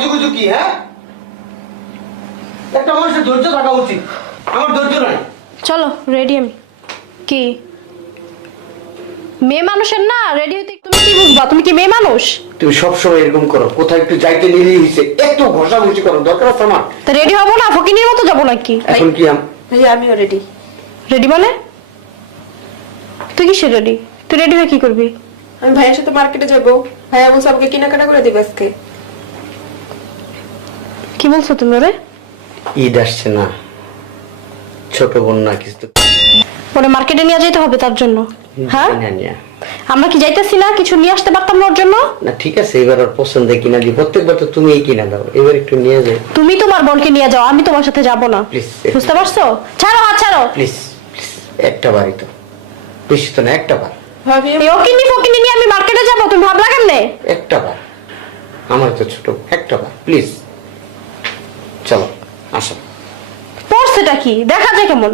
কি হ্যাঁ? একটা মানুষের ধৈর্য থাকা উচিত। আমার ধৈর্য নাই। চলো রেডি আমি। কি? মেয়ে মানুষের না? রেডি হইতে তুমি কি বুঝবা? তুমি কি মেয়ে মানুষ? তুমি সবসময় এরকম করো। কোথাও একটু যাইতে নিলেই ঘষাঘষি করো দরকার আছে আমার? তা রেডি হব না? ফকিনির মতো যাব নাকি? এখন কি আম- আমিও রেডি রেডি মানে? তুই কিসে রেডি তুই রেডি হয়ে কি করবি? আমি ভাইয়ের সাথে মার্কেটে যাব। ভাইয়া বলছে আমাকে কেনাকাটা করে দিবে আজকে। কি বলছো তুমি ওরে? ঈদ আসছে না। ছোট বোন না কিছু তো ওরে মার্কেটে নিয়ে যেতে হবে তার জন্য হ্যাঁ। আমরা কি যাইতেছি না? কিছু নিয়ে আসতে পারতাম না ওর জন্য? না ঠিক আছে এবার আর পছন্দ কিনা দিই। প্রত্যেকবার তো তুমিই কিনা দাও। এবার একটু নিয়ে যাই। তুমি তোমার বোনকে নিয়ে যাও আমি তোমার সাথে যাব না। Please, বুঝতে পারছ? ছাড়ো হাত ছাড়ো। প্লিজ প্লিজ একটা বারই তো। বেশি তো না একটা বার। ভাবি এই ওকিনি ফকিনি নিয়ে আমি মার্কেটে যাব তুমি ভাবলা কেমনে? একটা বার। আমার তো ছোট একটা বার। প্লিজ চলো আসো। পড়ছেটা কি? দেখা যায় কেমন?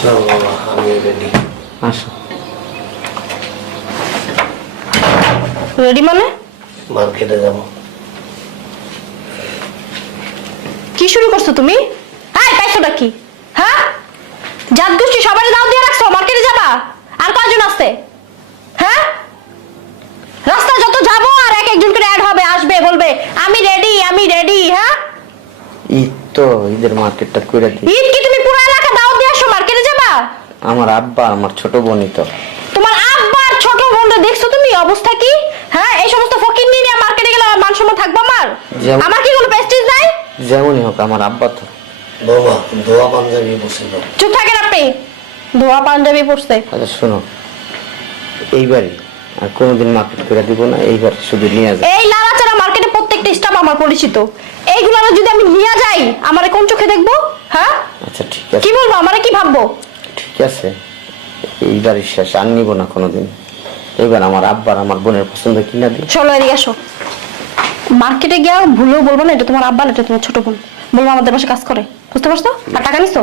চলো বাবা আমি রেডি আসো। রেডি মানে? মার্কেটে যাব। কি শুরু করছ তুমি? হ্যাঁ পাইছোটা কি? হ্যাঁ? জাত গোষ্ঠী সবাই দাও দিয়ে রাখছো মার্কেটে যাবা আর কয়জন আছে হ্যাঁ রাস্তা যত যাব আর এক একজন করে অ্যাড হবে আসবে বলবে আমি রেডি আমি রেডি হ্যাঁ? ঈদ তো ঈদের মার্কেটটা করে দিই। ঈদ কি তুমি পুরো এলাকা দাও দিয়ে আসো মার্কেটে যাবা? আমার আব্বা আমার ছোট বোনই তো। তোমার আব্বার ছোট বোনটা দেখছ তুমি অবস্থা কি? হ্যাঁ এই সমস্ত ফকির নিয়ে মার্কেটে গেলে আমার মান সম্মান থাকব আমার? যেমন- আমার কি কোনো প্রেস্টিজ নাই? যেমনই হোক আমার আব্বা তো। বাবা ধোয়া পাঞ্জাবি বসে চুপ থাকেন আপনি। ধোয়া পাঞ্জাবি পরছে। আচ্ছা শোনো। এইবারই আর কোনোদিন মার্কেট করে দিব না এইবার শুধু নিয়ে যাও। এই স্টাফ আমার পরিচিত। এইগুলো যদি আমি নিয়ে যাই আমারে কোন চোখে দেখব? হ্যাঁ? আচ্ছা ঠিক আছে। কি বলব আমারে কি ভাববো? ঠিক আছে। এইবারই শেষ আর নিব না কোনোদিন। এবার আমার আব্বার আমার বোনের পছন্দ কিনা দিই। চলো এদিকে আসো। মার্কেটে গিয়ে ভুলেও বলব না এটা তোমার আব্বা না এটা তোমার ছোট বোন। বলব আমাদের বাসায় কাজ করে। বুঝতে পারছ? আর টাকা নিছো?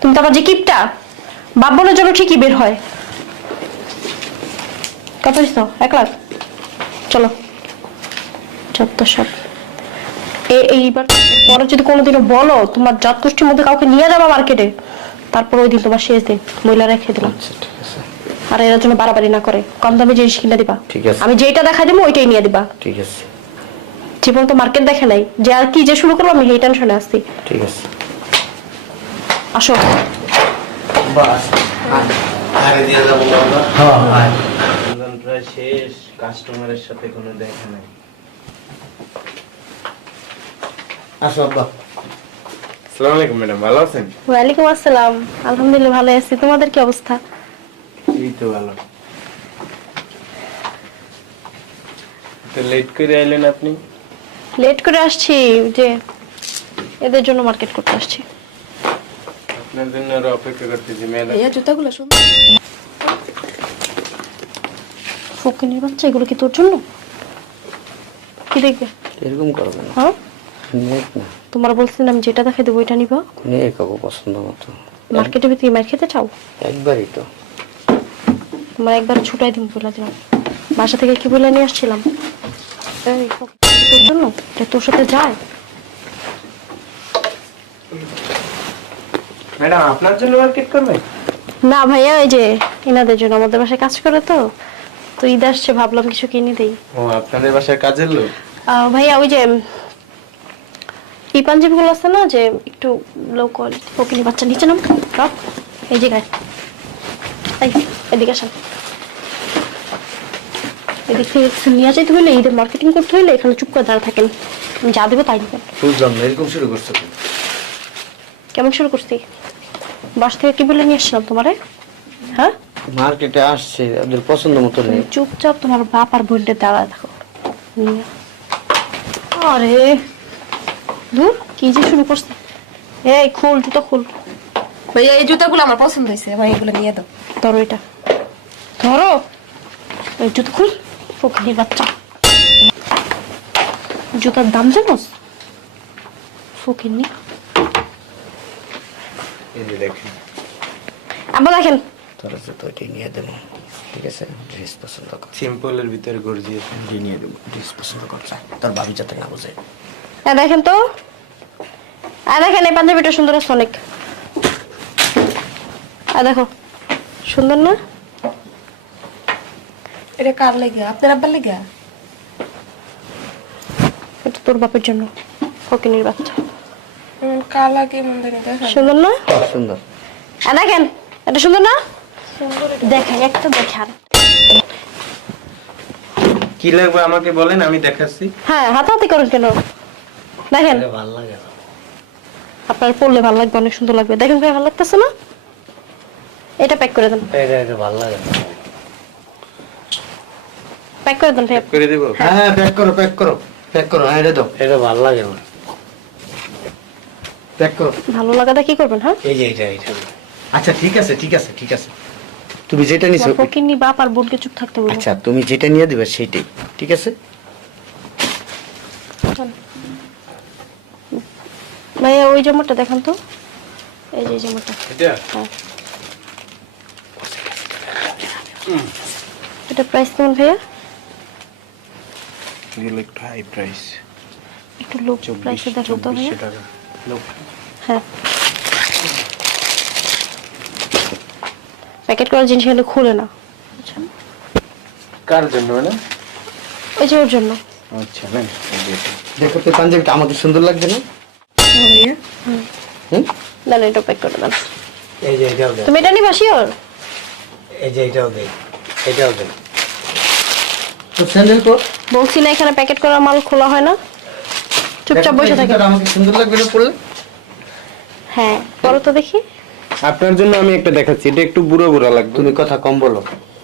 তুমি তো আবার যে কিপটা। বাপ বোনের জন্য ঠিকই বের হয়। কত নিছো? এক লাখ। চলো। যত সব। এইবার পরে যদি কোনোদিনও বলো তোমার জাত গোষ্ঠীর মধ্যে কাউকে নিয়ে যাবা মার্কেটে তারপর ওই দিন তোমার শেষ দিন মহিলা রেখে দিলাম। আচ্ছা ঠিক আছে। আর এর জন্য বাড়াবাড়ি না করে কম দামে জিনিস কিনে দিবা। ঠিক আছে। আমি যেটা দেখা দেবো ওইটাই নিয়ে দিবা। ঠিক আছে। জীবন তো মার্কেট দেখে নাই। যে আর কি যে শুরু করব আমি এই টেনশনে আসছি ঠিক আছে। আসো। বাস আরে দিয়ে যাব হ্যাঁ। প্রায় শেষ কাস্টমারের সাথে কোনো দেখা নাই। আসো আব্বা। আসসালামু আলাইকুম ম্যাডাম। ভালো আছেন? ওয়ালাইকুম আসসালাম। আলহামদুলিল্লাহ ভালো আছি। তোমাদের কি অবস্থা? এই তো ভালো। তো লেট করে আইলেন আপনি? লেট করে আসছি যে এদের জন্য মার্কেট করতে আসছি। আপনার জন্য আরও অপেক্ষা করতেছি ম্যাডাম। ভাইয়া জুতাগুলো সুন্দর। ফকিনির বাচ্চা এগুলো কি তোর জন্য? কি দেখবে? এরকম করবে না হ্যাঁ? তোমার বলছিলাম যেটা দেখে দেবো ওইটা নিবা? নেক হব পছন্দ মতো। মার্কেটে ভিতরে মার খেতে চাও? একবারই তো। তোমার একবার ছুটাই দিন বলে দিলাম। বাসা থেকে কি বলে নিয়ে আসছিলাম? এই, তোর জন্য? এটা তোর সাথে যায়? ম্যাডাম আপনার জন্য মার্কেট করবেন না ভাইয়া ওই যে এনাদের জন্য আমাদের বাসায় কাজ করে তো। তো ঈদ আসছে ভাবলাম কিছু কিনে দেই। ও আপনাদের বাসায় কাজের লোক? আহ, ভাইয়া ওই যে এই পাঞ্জাবিগুলো আছে না যে একটু লো কোয়ালিটি ফকিনি বাচ্চা নিচে নাম এই যে গায়ে। এই এদিকে আসেন। এদিক থেকে কিছু নিয়ে যেতে হইলে ঈদের মার্কেটিং করতে হইলে এখানে চুপ করে দাঁড়া থাকেন। যা দেবো তাই নেবেন বুঝলাম না এরকম শুরু করছ কেমন শুরু করছি? বাস থেকে কি বলে নিয়ে আসছিলাম তোমারে? হ্যাঁ? মার্কেটে আসছে ওদের পছন্দ মতো নেই। চুপচাপ তোমার বাপ আর বোনটা দাঁড়ায় থাকো। আরে! দূর কি যে শুরু করছে? এই খুল জুতো খুল। ভাইয়া এই জুতাগুলো আমার পছন্দ হয়েছে। ভাই এগুলো নিয়ে দাও। ধরো এটা। ধরো। এই জুতো খুল। ফকির বাচ্চা। জুতার দাম জানোস? ফকির নি। দেখেন। আবার দেখেন। তোরা তো ওইটাই নিয়ে দেবো। ঠিক আছে? ড্রেস পছন্দ কর। সিম্পলের ভিতরে গর্জিয়াস। নিয়ে দেবো। ড্রেস পছন্দ কর। যা। তোর ভাবি যাতে না বোঝে। দেখেন তো। আর দেখেন এই পাঞ্জাবিটা সুন্দর আছে অনেক। আর দেখো সুন্দর না? এটা কার লেগে? আপনার আব্বার লেগে? এটা তোর বাপের জন্য ফকিনির বাচ্চা। মন সুন্দর না? সুন্দর। আর দেখেন এটা সুন্দর না? দেখেন একটা দেখেন। কি লাগবে আমাকে বলেন আমি দেখাচ্ছি। হ্যাঁ হাতাহাতি করেন কেন? দেখেন। ভালো লাগে আপনার পড়লে ভালো লাগবে অনেক সুন্দর লাগবে। দেখেন ভাই ভালো লাগতেছে না? এটা প্যাক করে দেন। এটা এটা ভালো লাগে প্যাক করে দেন ভাই। করে দেবো? হ্যাঁ। হ্যাঁ প্যাক করো প্যাক করো প্যাক করো হ্যাঁ এটা দাও। এটা ভালো লাগে না। প্যাক করো। ভালো লাগাটা কি করবেন হ্যাঁ? এই যে এটা এটা। আচ্ছা ঠিক আছে ঠিক আছে ঠিক আছে। তুমি যেটা নিছো ফকিনি বাপ আর বোনকে চুপ থাকতে বলব আচ্ছা তুমি যেটা নিয়ে দিবে সেটাই ঠিক আছে? ভাইয়া ওই জামাটা দেখান তো। এই যে এই জামাটা। এটা? হ্যাঁ। এটা প্রাইস কেমন ভাইয়া? এগুলো একটু হাই প্রাইস একটু লো প্রাইসে দেখো তো ভাইয়া। হ্যাঁ। প্যাকেট করা জিনিস এগুলো খুলে না। আচ্ছা। কার জন্য মানে? ওই যে ওর জন্য। আচ্ছা এই দেখো তো পাঞ্জাবিটা আমাকে সুন্দর লাগবে না? হুম? এটা প্যাক করে দেন এই যে এটাও দেন তুমি এটা নিবা শিওর? এই যে এটাও দেন এটাও দেন তো স্যান্ডেল কর বলছি না এখানে প্যাকেট করা মাল খোলা হয় না। চুপচাপ বসে থাকে। আমাকে সুন্দর লাগবে না পড়লে হ্যাঁ পরে তো দেখি। আপনার জন্য আমি একটা দেখাচ্ছি। এটা একটু বুড়ো বুড়ো লাগবে। তুমি কথা কম বলো।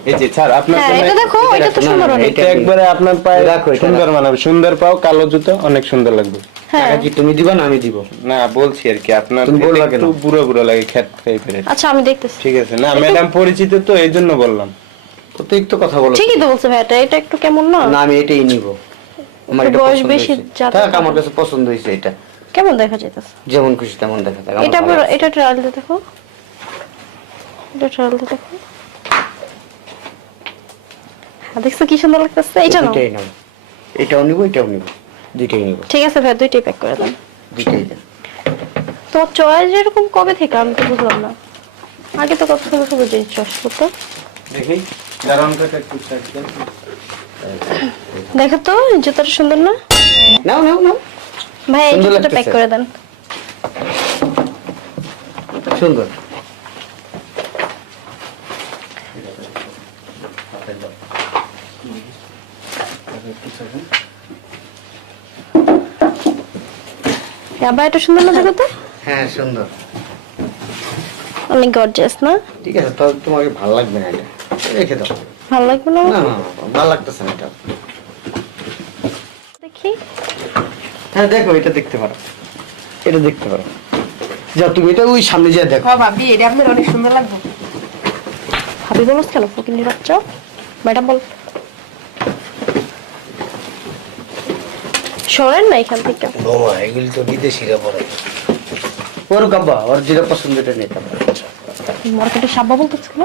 এই যে স্যার আপনার হ্যাঁ এটা দেখো এটা তো সুন্দর অনেক। এটা- এটা একবারে আপনার পায়ে রাখো, সুন্দর মানাবে। সুন্দর পাও কালো জুতো অনেক সুন্দর লাগবে। হ্যাঁ। টাকা কি তুমি দিবা না আমি দিব? না বলছি আর কি আপনার একটু বুড়ো বুড়ো লাগে টাইপের আচ্ছা আমি দেখতেছি। ঠিক আছে না ম্যাডাম পরিচিত তো এই জন্য বললাম। অতিরিক্ত কথা বলো ঠিকই তো বলছে ভাই এটা এটা একটু কেমন না? না আমি এটাই নিব। আমার এটা বয়স বেশি হয়েছে। যাতে আমার কাছে পছন্দ হয়েছে এটা। কেমন দেখা যাইতেছে? যেমন খুশি তেমন দেখা থাক আমার এটা এটা ট্রায়াল দেখো। এটা ট্রায়াল দেখো। দেখছ কি সুন্দর লাগতেছে? এটা নাও। দুইটাই নাও। এটাও নিব এটাও নিব। দুইটাই নিব। ঠিক আছে ভাই দুইটাই প্যাক করে দেন। দুইটাই দেন। তোমার চয়েস এরকম কবে থেকে? আমি তো বুঝলাম না। আগে তো কত সুন্দর সুন্দর জিনিস চয়েস করতো দেখি। দাঁড়ান একটু দেন। দেখো তো এই জুতাটা সুন্দর না? নাও নাও নাও। ভাই এই জুতাটা প্যাক করে দেন। সুন্দর। আবার এটা সুন্দর না দেখো তো? হ্যাঁ সুন্দর। অনেক গর্জিয়াস না? ঠিক আছে তাহলে তোমাকে ভালো লাগবে না এটা। রেখে দাও। ভালো লাগবে না? না না ভালো লাগতেছে না এটা। দেখি। হ্যাঁ দেখো এটা দেখতে পারো। এটা দেখতে পারো। যাও তুমি এটা ওই সামনে যা দেখো। হ্যাঁ ভাবি এটা আপনার অনেক সুন্দর লাগবে। ভাবি বলছ কেন ফকিনির বাচ্চা? ম্যাডাম বল সরেন না এখান থেকে। বোমা এগুলি তো বিদেশিরা পরে। ওর গাব্বা ওর যেটা পছন্দ এটা নিতে পারো মার্কেটে সাব্বা বলতেছে কেন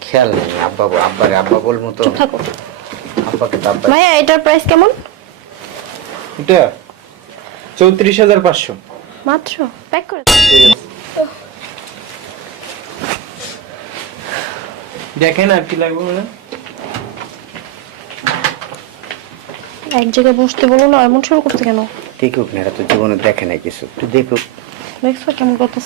খেয়াল নেই আব্বা বল- আব্বারে আব্বা বলব তো। থাকো। আব্বাকে আব্বা ভাইয়া এটার প্রাইস কেমন? এটা চৌত্রিশ হাজার পাঁচশো। মাত্র? প্যাক করে দেখেন আর কি লাগবে ম্যাডাম এক জায়গায় বসতে বলো না এমন শুরু করতে কেন? দেখুক না এরা তো জীবনে দেখে নাই কিছু। একটু দেখুক। দেখছ কেমন কথা